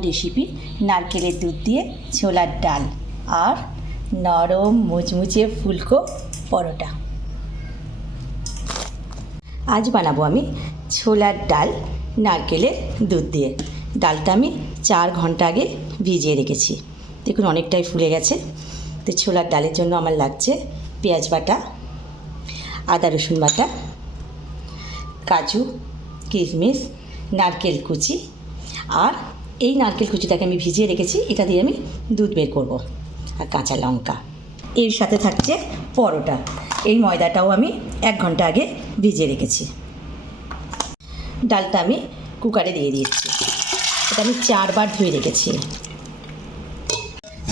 আমার রেসিপি, নারকেলের দুধ দিয়ে ছোলার ডাল আর নরম মুচমুচে ফুলকো পরোটা। আজ বানাবো আমি ছোলার ডাল, নারকেলের দুধ দিয়ে। ডালটা আমি চার ঘণ্টা আগে ভিজিয়ে রেখেছি। দেখুন অনেকটাই ফুলে গেছে। তো ছোলার ডালের জন্য আমার লাগছে পেঁয়াজ বাটা, আদা রসুন বাটা, কাজু, কিশমিশ, নারকেল কুচি আর এই নারকেল কুচিটাকে আমি ভিজিয়ে রেখেছি, এটা দিয়ে আমি দুধ বের করব, আর কাঁচা লঙ্কা। এর সাথে থাকছে পরোটা। এই ময়দাটাও আমি এক ঘণ্টা আগে ভিজিয়ে রেখেছি। ডালটা আমি কুকারে দিয়ে দিয়েছি। এটা আমি চারবার ধুয়ে রেখেছি।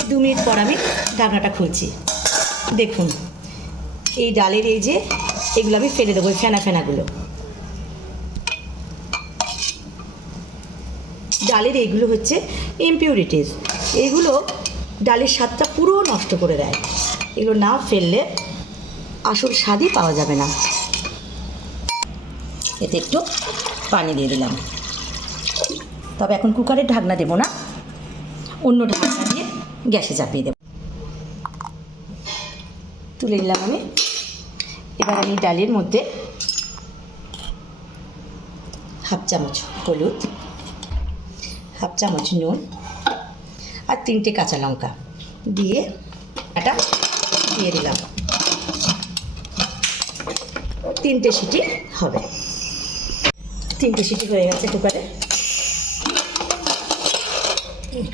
দু মিনিট পর আমি ঢাকনাটা খুলছি। দেখুন, এই ডালের এই যে, এগুলো আমি ফেলে দেবো ফেনা ফেনাগুলো। ডালের এইগুলো হচ্ছে ইমপিউরিটিস এগুলো ডালের স্বাদটা পুরো নষ্ট করে দেয়। এগুলো না ফেললে আসল স্বাদই পাওয়া যাবে না। এতে একটু পানি দিয়ে দিলাম। তবে এখন কুকারের ঢাকনা দেবো না। অন্য ঢাকনা দিয়ে গ্যাসে চাপিয়ে দেবো। তুলে নিলাম আমি। এবার আমি ডালের মধ্যে হাফ চামচ হলুদ হাফ চামচ নুন আর তিনটে কাঁচা লঙ্কা দিয়ে এটা দিয়ে দিলাম। তিনটে সিটি হবে। তিনটে সিটি হয়ে গেছে কুকারে।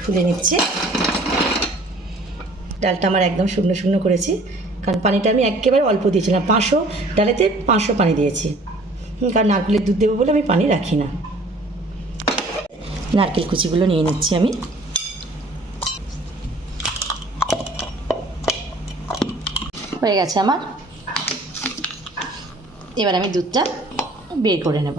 খুলে নিচ্ছি। ডালটা আমার একদম শুকনো শুকনো করেছি, কারণ পানিটা আমি একেবারে অল্প দিয়েছিলাম। পাঁচশো, ডালেতে পাঁচশো পানি দিয়েছি। কারণ নারকেলের দুধ দেবো বলে আমি পানি রাখি না। নারকেল কুচিগুলো নিয়ে নিচ্ছি আমি। হয়ে গেছে আমার। এবার আমি দুধটা বের করে নেব।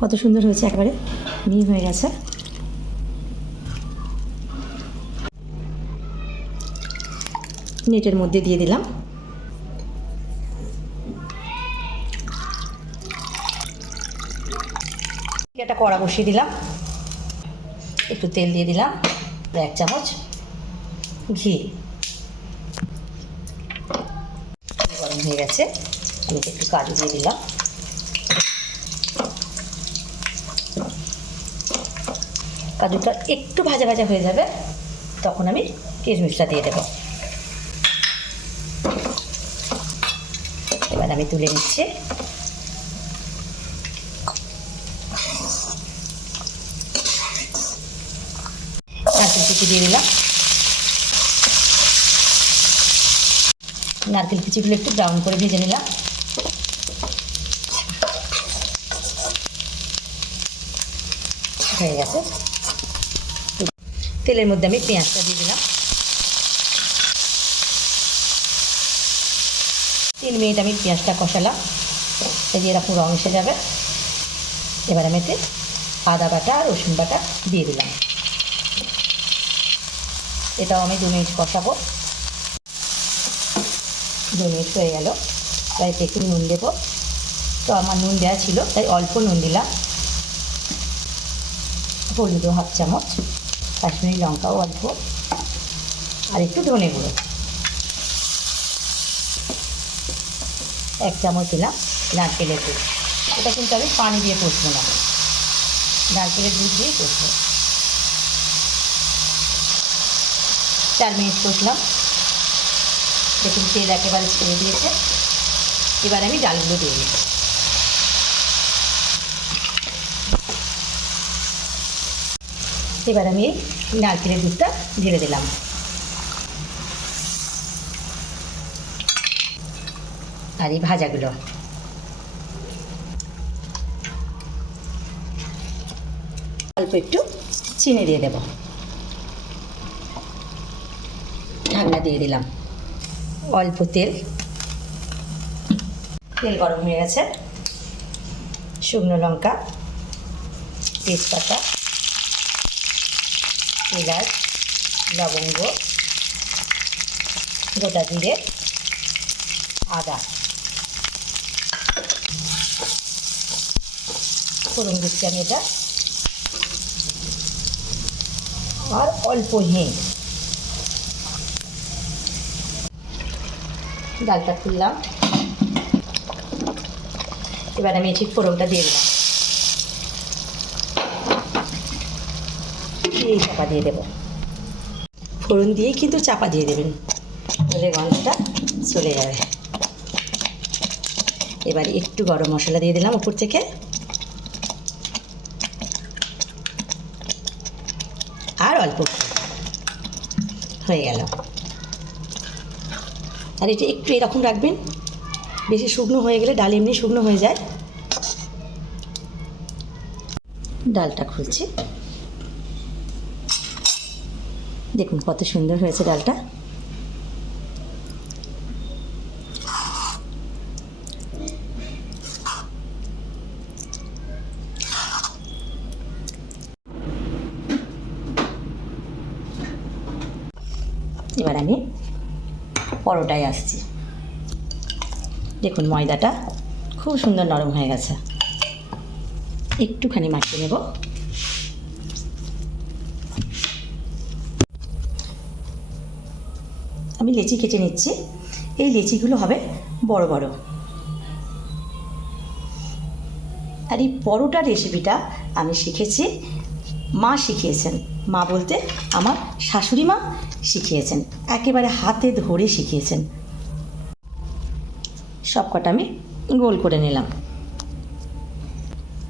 কত সুন্দর হয়েছে একবারে। মিহি হয়ে গেছে। নেটের মধ্যে দিয়ে দিলাম। একটা কড়া বসিয়ে দিলাম। একটু তেল দিয়ে দিলাম, এক চামচ ঘি। গরম হয়ে গেছে, আমি একটু কাজু দিয়ে দিলাম। কাজুটা একটু ভাজা ভাজা হয়ে যাবে, তখন আমি কিশমিশটা দিয়ে দেবো। এবার আমি তুলে নিচ্ছি। নারকেল কুচি দিয়ে দিলাম। নারকেল কুচিগুলো একটু ব্রাউন করে ভেজে নিলাম। হয়ে গেছে। তেলের মধ্যে আমি পেঁয়াজটা দিয়ে দিলাম। তিন মিনিট আমি পেঁয়াজটা কষালাম। এই যে এরকম রং এসে যাবে। এবার আমি এতে আদা বাটা, রসুন বাটা দিয়ে দিলাম। এটাও আমি দু মিনিট কষাবো। দু মিনিট হয়ে গেল। তাই একটু নুন দেবো। তো আমার নুন দেওয়া ছিল, তাই অল্প নুন দিলাম। হলুদও হাফ চামচ, কাশ্মীরি লঙ্কাও অল্প, আর একটু ধনে গুঁড়ো। এক চামচ দিলাম নারকেলের দুধ এটা কিন্তু আমি পানি দিয়ে কষবো না। নারকেলের দুধ দিয়ে কষবো। চার মিনিট কষলাম। দেখুন, তেল একেবারে ছেড়ে দিয়েছে। এবার আমি ডালগুলো দিয়ে দিচ্ছি। এবার আমি নারকেলের দুধটা ঢেলে দিলাম। আর এই ভাজাগুলো। অল্প একটু চিনি দিয়ে দেব। ঢাকনা দিয়ে দিলাম। অল্প তেল। তেল গরম হয়ে গেছে। শুকনো লঙ্কা, তেজপাতা, এলাচ, লবঙ্গ, গোটা জিরে, আদা। ফোড়ন দিচ্ছি আমি এটা। আর অল্প হিং। ডালটা খুললাম। এবার আমি ঠিক ফোড়নটা দিয়ে দিলাম। এই চাপা দিয়ে দেবো। ফোড়ন দিয়েই কিন্তু চাপা দিয়ে দেবেন। তাহলে গন্ধটা চলে যাবে। এবার একটু গরম মশলা দিয়ে দিলাম উপর থেকে। আর অল্প। হয়ে গেল। আর এটা একটু এরকম রাখবেন। বেশি শুকনো হয়ে গেলে ডাল এমনি শুকনো হয়ে যায়। ডালটা খুলছি। দেখুন কত সুন্দর হয়েছে ডালটা এবার আমি পরোটায় আসছি। দেখুন ময়দাটা, খুব সুন্দর নরম হয়ে গেছে। একটুখানি মাখিয়ে নেব। আমি লেচি কেটে নিচ্ছি। এই লেচিগুলো হবে বড় বড়। আর এই পরোটার রেসিপিটা আমি শিখেছি। মা শিখিয়েছেন। মা বলতে আমার শাশুড়ি মা শিখিয়েছেন। একেবারে হাতে ধরে শিখিয়েছেন। সব কটা আমি গোল করে নিলাম।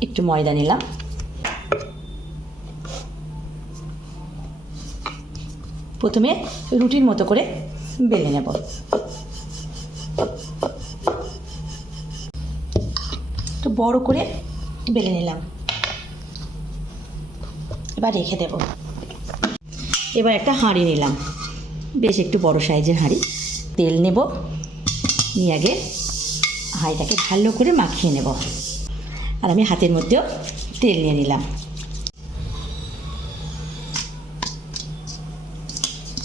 একটু ময়দা নিলাম। প্রথমে রুটির মতো করে বেলে নেব। একটু বড় করে বেলে নিলাম। এবার রেখে দেব। এবার একটা হাঁড়ি নিলাম। বেশ একটু বড় সাইজের হাঁড়ি। তেল নেব। নিয়ে আগে হাঁড়িটাকে ভালো করে মাখিয়ে নেব। আর আমি হাতের মধ্যেও তেল নিয়ে নিলাম।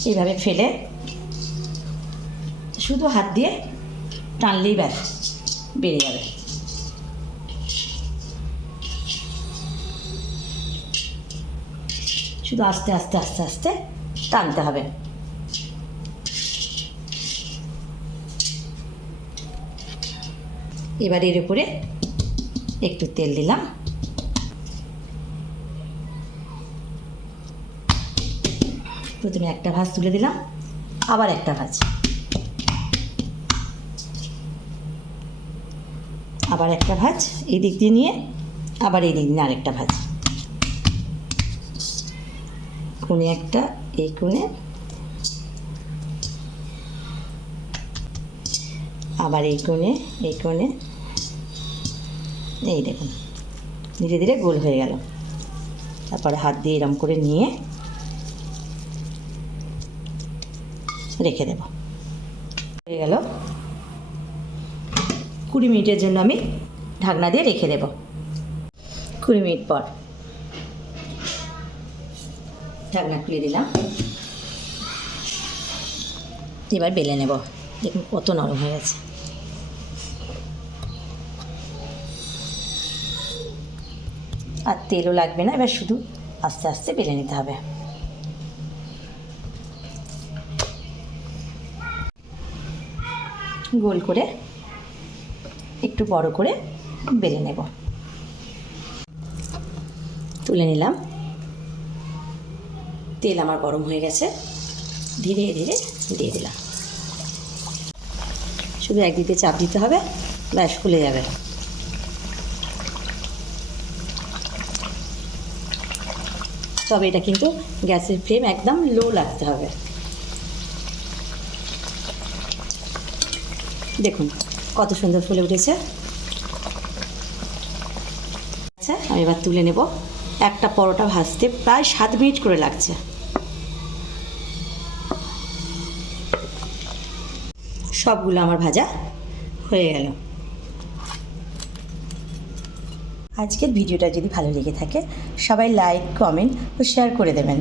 এইভাবে ফেলে শুধু হাত দিয়ে টানলেই ব্যাস, বেড়ে যাবে। শুধু আস্তে আস্তে আস্তে আস্তে টানতে হবে। এবার এর উপরে একটু তেল দিলাম। প্রথমে একটা ভাজ তুলে দিলাম, আবার একটা ভাজ। আবার একটা ভাজ এই দিক দিয়ে নিয়ে, আবার এই দিক দিয়ে আরেকটা ভাঁজ। কোণে একটা, এই কোণে। আবার এই কোণে এই কোণে। এই দেখুন, ধীরে ধীরে গোল হয়ে গেল। তারপরে হাত দিয়ে এরম করে নিয়ে রেখে দেব। হয়ে গেল। কুড়ি মিনিটের জন্য আমি ঢাকনা দিয়ে রেখে দেব। কুড়ি মিনিট পর। ঢাকনা খুলে দিলাম। এবার বেলে নেব। দেখুন কত নরম হয়ে গেছে। আর তেলও লাগবে না, এবার শুধু আস্তে আস্তে বেলে নিতে হবে। গোল করে একটু বড় করে বেলে নেব। তুলে নিলাম। তেল আমার গরম হয়ে গেছে। ধীরে ধীরে দিয়ে দিলাম। শুধু একদিকে চাপ দিতে হবে, ব্যাস খুলে যাবে। তবে এটা কিন্তু গ্যাসের ফ্লেম একদম লো রাখতে হবে। দেখুন কত সুন্দর ফুলে উঠেছে। আচ্ছা আমি এবার তুলে নেব। একটা পরোটা ভাজতে প্রায় সাত মিনিট করে লাগছে। সবগুলো আমার ভাজা হয়ে গেল। আজকের ভিডিওটা যদি ভালো লেগে থাকে, সবাই লাইক কমেন্ট ও শেয়ার করে দেবেন।